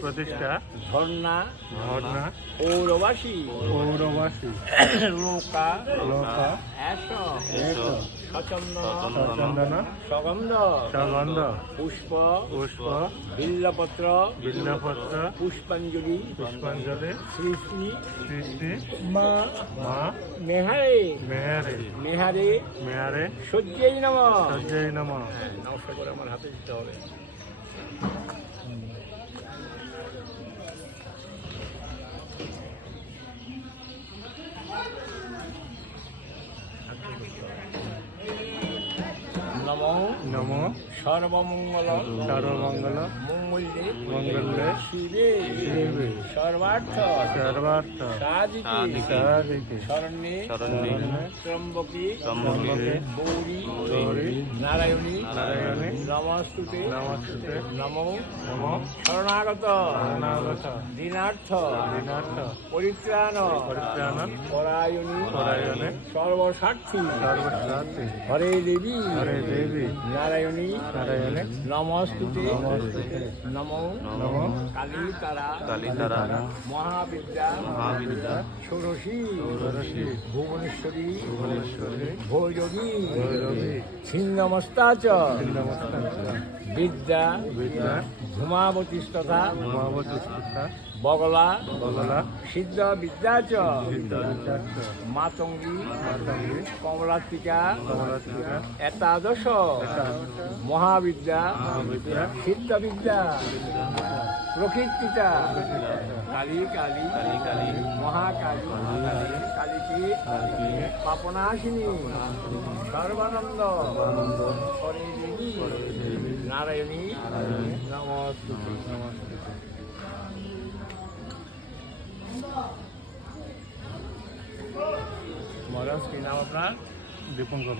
প্রতিষ্ঠা ধর্ণা পৌরবাসী লোকা এস সচন্দন সগন্ধ পুষ্প বিল্লপত্র পুষ্পাঞ্জলি শ্রী শ্রী মা মেহারে সজ্জাই নমঃ। নমস্কার করে আমার হাতে দিতে হবে। নমো সর্বমঙ্গল মঙ্গলে শিবে সর্বার্থ সাধিকে শরণ্যে ত্র্যম্বকে গৌরী নারায়ণী নমস্তুতে নমো শরণাগত দীনার্থ পরিত্রাণ পরায়ণী সর্বস্বার্থী হরে দেবী নারায়ণী নমস্তুতে নমো কালী তারা মহাবিদ্যা ষোড়শী ভুবনেশ্বরী ভৈরবী ছিন্নমস্তা চ বিদ্যা ধূমাবতীস্তথা বগলা সিদ্ধ বিদ্যা চ মাতঙ্গী কমলাত্মিকা এতাদশ মহাবিদ্যা সিদ্ধ বিদ্যা প্রকৃতিতা কালী মহাকালী কালীকে পাপনাশিনী সর্বানন্দ হরে দেবী নারায়ণী নমস্তুতে। মহারাজ কি নাম আপনার? দীপঙ্কর।